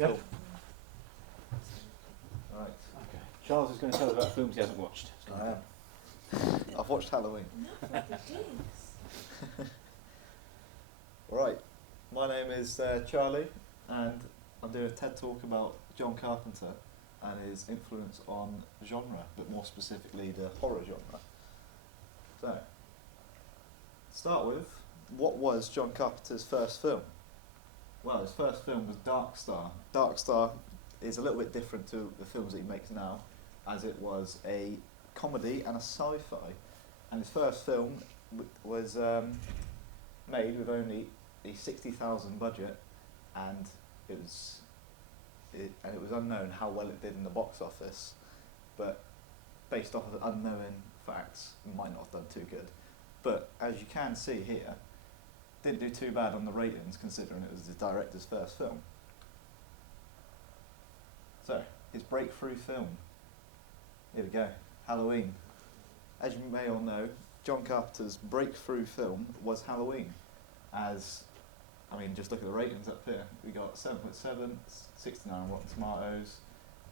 Yep. film. Right. Okay. Charles is going to tell us about films he hasn't watched. I am. I've watched Halloween. Right. My name is Charlie, and I'm doing a TED talk about John Carpenter and his influence on genre, but more specifically the horror genre. So, to start with, what was John Carpenter's first film? Well, his first film was Dark Star. Dark Star is a little bit different to the films that he makes now, as it was a comedy and a sci-fi. And his first film was made with only a 60,000 budget, and it was unknown how well it did in the box office. But based off of unknown facts, it might not have done too good. But as you can see here, didn't do too bad on the ratings considering it was the director's first film. So, his breakthrough film. Here we go, Halloween. As you may all know, John Carpenter's breakthrough film was Halloween. Just look at the ratings up here. We got 7.7, 69 on Rotten Tomatoes,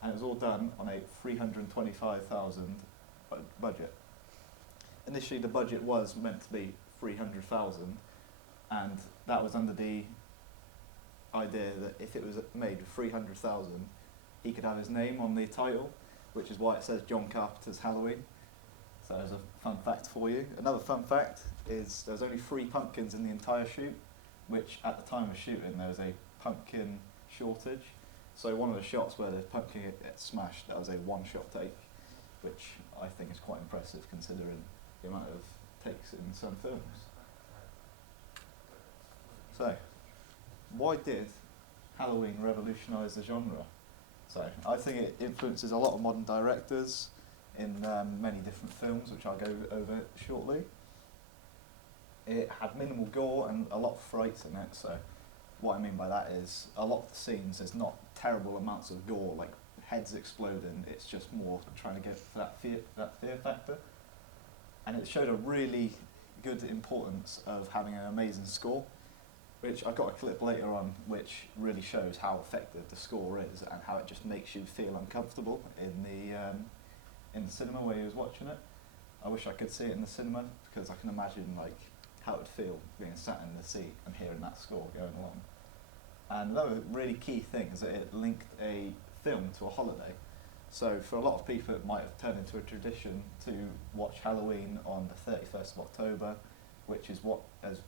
and it was all done on a 325,000 budget. Initially, the budget was meant to be 300,000, and that was under the idea that if it was made with 300,000, he could have his name on the title, which is why it says John Carpenter's Halloween. So there's a fun fact for you. Another fun fact is there was only 3 pumpkins in the entire shoot, which at the time of shooting there was a pumpkin shortage. So one of the shots where the pumpkin gets smashed, that was a one-shot take, which I think is quite impressive considering the amount of takes in some films. So, why did Halloween revolutionise the genre? So, I think it influences a lot of modern directors in many different films, which I'll go over shortly. It had minimal gore and a lot of fright in it, so what I mean by that is a lot of the scenes, there's not terrible amounts of gore, like heads exploding, it's just more trying to get that fear factor. And it showed a really good importance of having an amazing score, which I've got a clip later on which really shows how effective the score is and how it just makes you feel uncomfortable in the cinema where you was watching it. I wish I could see it in the cinema because I can imagine how it would feel being sat in the seat and hearing that score going along. And another really key thing is that it linked a film to a holiday. So for a lot of people it might have turned into a tradition to watch Halloween on the 31st of October, which is what has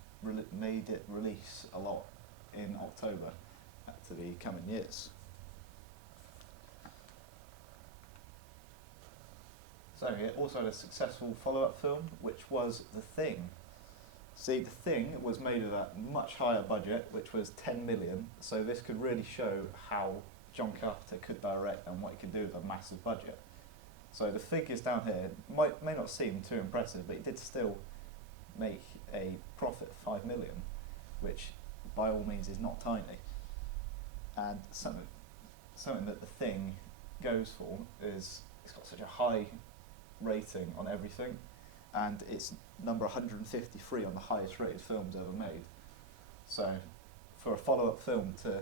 made it release a lot in October to the coming years. So it also had a successful follow-up film, which was The Thing. See, The Thing was made with a much higher budget, which was 10 million, so this could really show how John Carpenter could direct and what he could do with a massive budget. So the figures down here may not seem too impressive, but he did still make a profit of 5 million, which by all means is not tiny. And something that The Thing goes for is it's got such a high rating on everything, and it's number 153 on the highest rated films ever made. So for a follow-up film to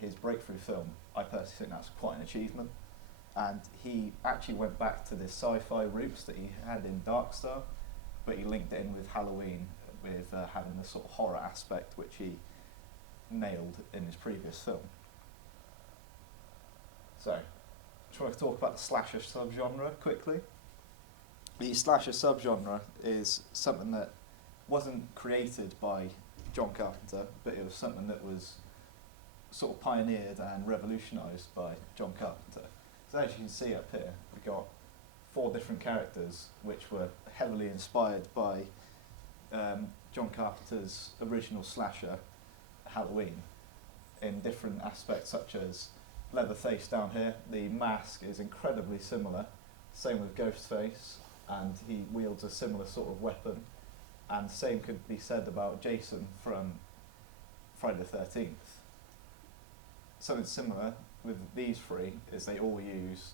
his breakthrough film, I personally think that's quite an achievement. And he actually went back to the sci-fi roots that he had in Dark Star, but he linked it in with Halloween, with having the sort of horror aspect which he nailed in his previous film. So, just want to talk about the slasher subgenre quickly. The slasher subgenre is something that wasn't created by John Carpenter, but it was something that was sort of pioneered and revolutionised by John Carpenter. So as you can see up here, we've got 4 different characters which were heavily inspired by John Carpenter's original slasher, Halloween, in different aspects such as Leatherface down here. The mask is incredibly similar, same with Ghostface, and he wields a similar sort of weapon, and same could be said about Jason from Friday the 13th. Something similar with these 3 is they all use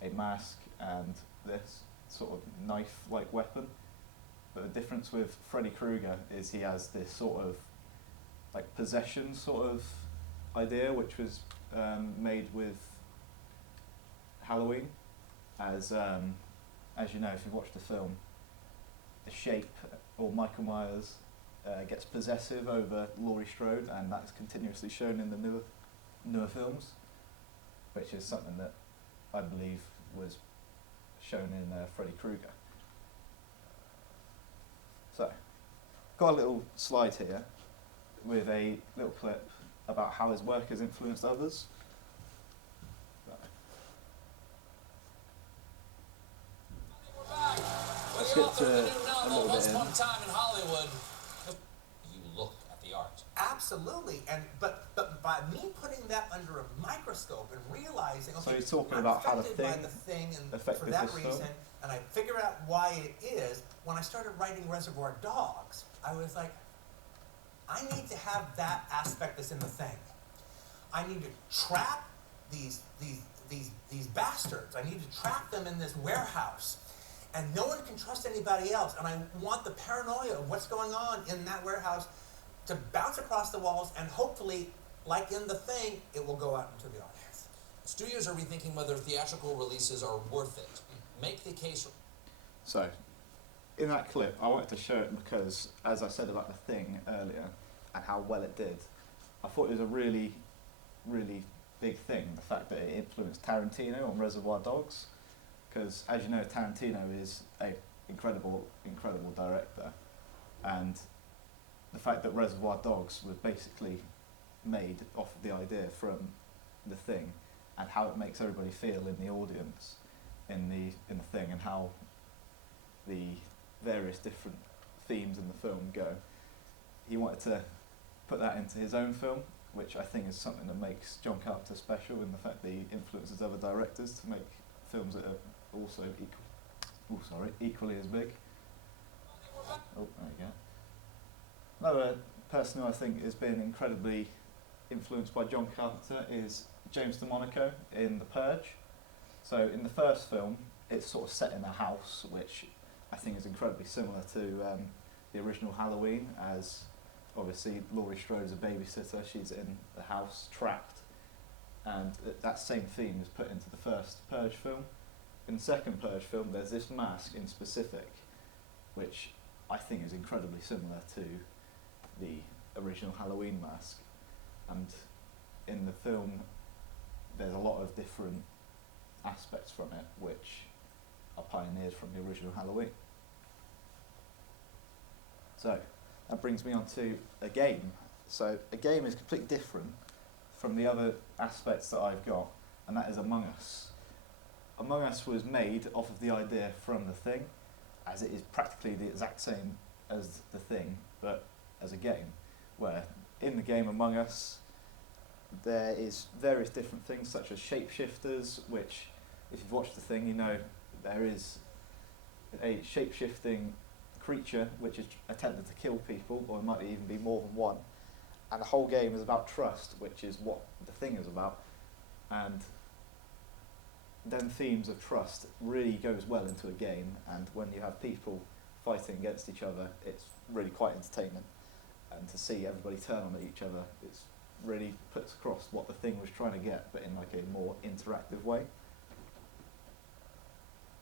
a mask and this sort of knife-like weapon, but the difference with Freddy Krueger is he has this sort of possession sort of idea, which was made with Halloween. As you know, if you've watched the film, the Shape, or Michael Myers, gets possessive over Laurie Strode, and that's continuously shown in the newer films, which is something that I believe was shown in Freddy Krueger. So, got a little slide here with a little clip about how his work has influenced others. Let's get to a little bit Once in. upon a time in Hollywood, you look at the art. Absolutely, but by me putting that under a microscope and realizing, okay, So he's talking I'm about how the affected by Thing the thing, and affected for that this reason, film. and I figure out why it is. When I started writing Reservoir Dogs, I was like, I need to have that aspect that's in the Thing. I need to trap these bastards. I need to trap them in this warehouse. And no one can trust anybody else. And I want the paranoia of what's going on in that warehouse to bounce across the walls, and hopefully, like in the Thing, it will go out into the audience. Studios are rethinking whether theatrical releases are worth it. Make the case. So, in that clip, I wanted to show it because, as I said about the Thing earlier, and how well it did, I thought it was a really, really big thing, the fact that it influenced Tarantino on Reservoir Dogs. Because, as you know, Tarantino is an incredible director, and the fact that Reservoir Dogs was basically made off of the idea from the Thing, and how it makes everybody feel in the audience, in the Thing, and how the various different themes in the film go. He wanted to put that into his own film, which I think is something that makes John Carpenter special, in the fact that he influences other directors to make films that are also equally as big. Oh, there you go. Another person who I think has been incredibly influenced by John Carpenter is James DeMonaco in The Purge. So in the first film, it's sort of set in a house, which I think is incredibly similar to the original Halloween, as obviously Laurie Strode is a babysitter, she's in the house, trapped, and that same theme is put into the first Purge film. In the second Purge film, there's this mask in specific, which I think is incredibly similar to the original Halloween mask. And in the film, there's a lot of different aspects from it, which are pioneered from the original Halloween. So, that brings me on to a game. So, a game is completely different from the other aspects that I've got, and that is Among Us. Among Us was made off of the idea from The Thing, as it is practically the exact same as The Thing, but as a game, where in the game Among Us, there is various different things such as shapeshifters, which, if you've watched The Thing, you know there is a shape-shifting creature which is attempted to kill people, or it might even be more than one. And the whole game is about trust, which is what The Thing is about. And then themes of trust really goes well into a game, and when you have people fighting against each other, it's really quite entertaining. And to see everybody turn on each other, it's really puts across what The Thing was trying to get, but in like a more interactive way.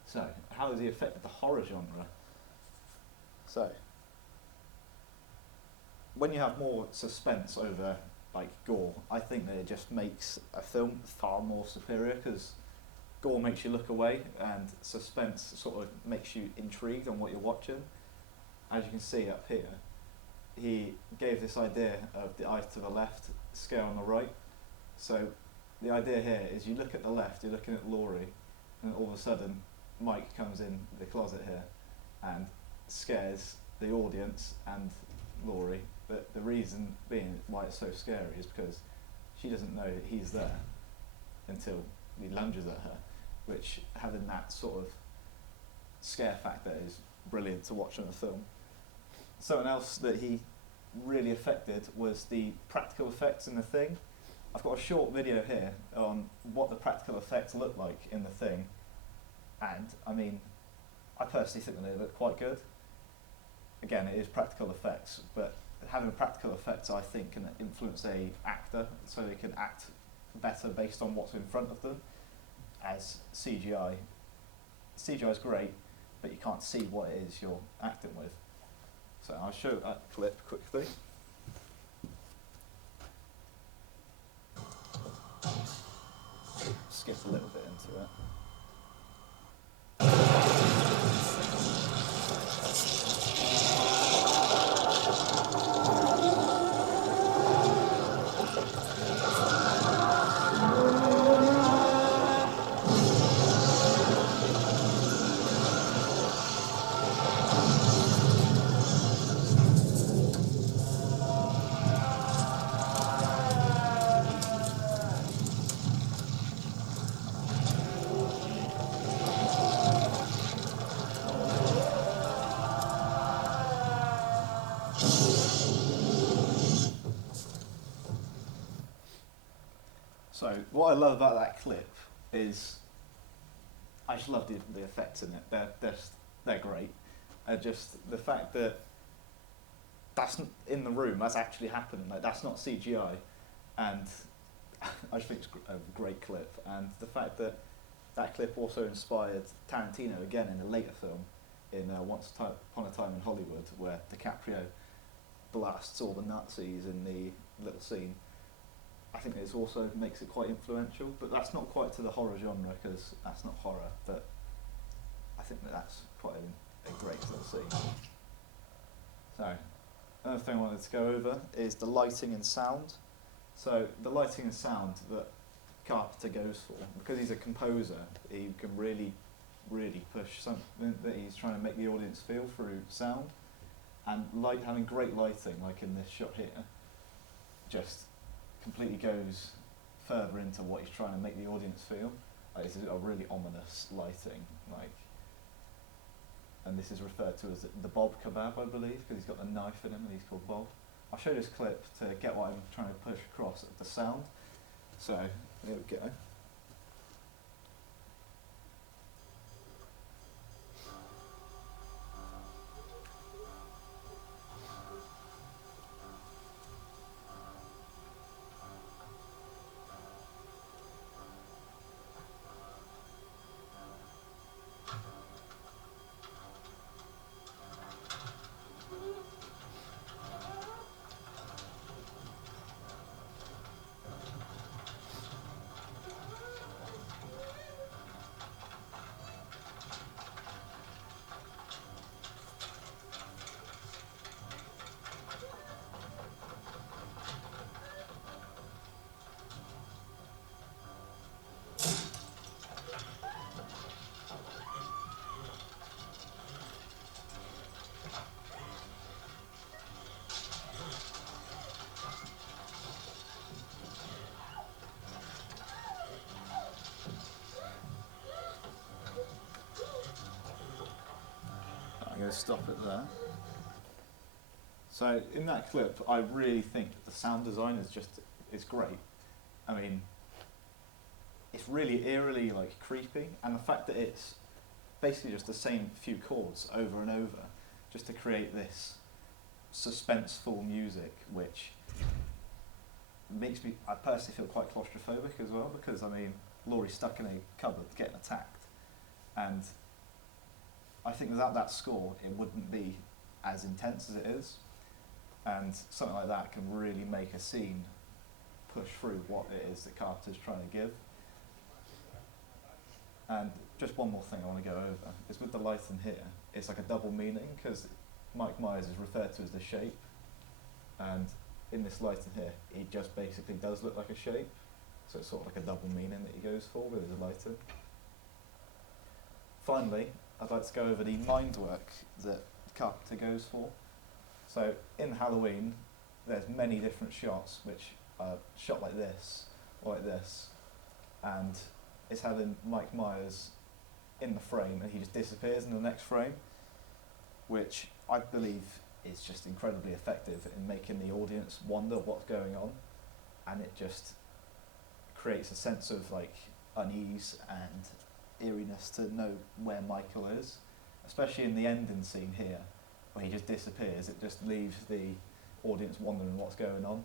So, how has he affected the horror genre? So, when you have more suspense over like gore, I think that it just makes a film far more superior, because gore makes you look away, and suspense sort of makes you intrigued on what you're watching. As you can see up here, he gave this idea of the eye to the left, scare on the right. So the idea here is you look at the left, you're looking at Laurie, and all of a sudden Mike comes in the closet here and scares the audience and Laurie. But the reason being why it's so scary is because she doesn't know that he's there until he lunges at her, which, having that sort of scare factor, is brilliant to watch in a film. Something else that he really affected was the practical effects in The Thing. I've got a short video here on what the practical effects look like in The Thing, and I mean, I personally think that they look quite good. Again, it is practical effects, but having practical effects, I think, can influence a actor so they can act better based on what's in front of them. As CGI is great, but you can't see what it is you're acting with. So I'll show that clip quickly. Skip a little bit into it. So what I love about that clip is I just love the effects in it. They're great. Just the fact that that's in the room, that's actually happening. Like, that's not CGI, and I just think it's a great clip. And the fact that that clip also inspired Tarantino again in a later film, in Once Upon a Time in Hollywood, where DiCaprio blasts all the Nazis in the little scene. I think it also makes it quite influential, but that's not quite to the horror genre, because that's not horror, but I think that's quite a great little scene. So, another thing I wanted to go over is the lighting and sound. So, the lighting and sound that Carpenter goes for, because he's a composer, he can really, really push something that he's trying to make the audience feel through sound, and having great lighting, like in this shot here, just completely goes further into what he's trying to make the audience feel. Like, it's a really ominous lighting, like, and this is referred to as the Bob kebab, I believe, because he's got a knife in him and he's called Bob. I'll show this clip to get what I'm trying to push across at the sound. So, there we go. I'm going to stop it there. So in that clip, I really think that the sound design is great. I mean, it's really eerily like creepy, and the fact that it's basically just the same few chords over and over, just to create this suspenseful music, which makes me, I personally feel quite claustrophobic as well, because I mean, Laurie's stuck in a cupboard getting attacked, and I think without that score, it wouldn't be as intense as it is, and something like that can really make a scene push through what it is that Carpenter's trying to give. And just one more thing I want to go over is with the lighting here, it's like a double meaning, because Mike Myers is referred to as the shape, and in this lighting here, he just basically does look like a shape, so it's sort of like a double meaning that he goes for with his lighting. Finally, I'd like to go over the mind work that Carpenter goes for. So in Halloween, there's many different shots which are shot like this, or like this, and it's having Mike Myers in the frame and he just disappears in the next frame, which I believe is just incredibly effective in making the audience wonder what's going on, and it just creates a sense of like unease and eeriness to know where Michael is, especially in the ending scene here where he just disappears. It just leaves the audience wondering what's going on,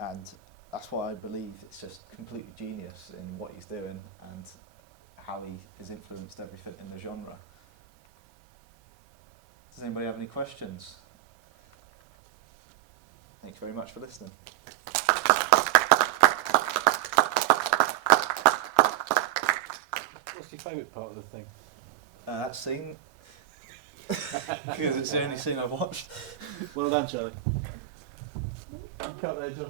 and that's why I believe it's just completely genius in what he's doing and how he has influenced everything in the genre. Does anybody have any questions? Thank you very much for listening. What's your favourite part of the thing? That scene, because it's the only scene I've watched. Well done, Charlie. Cut there, Josh.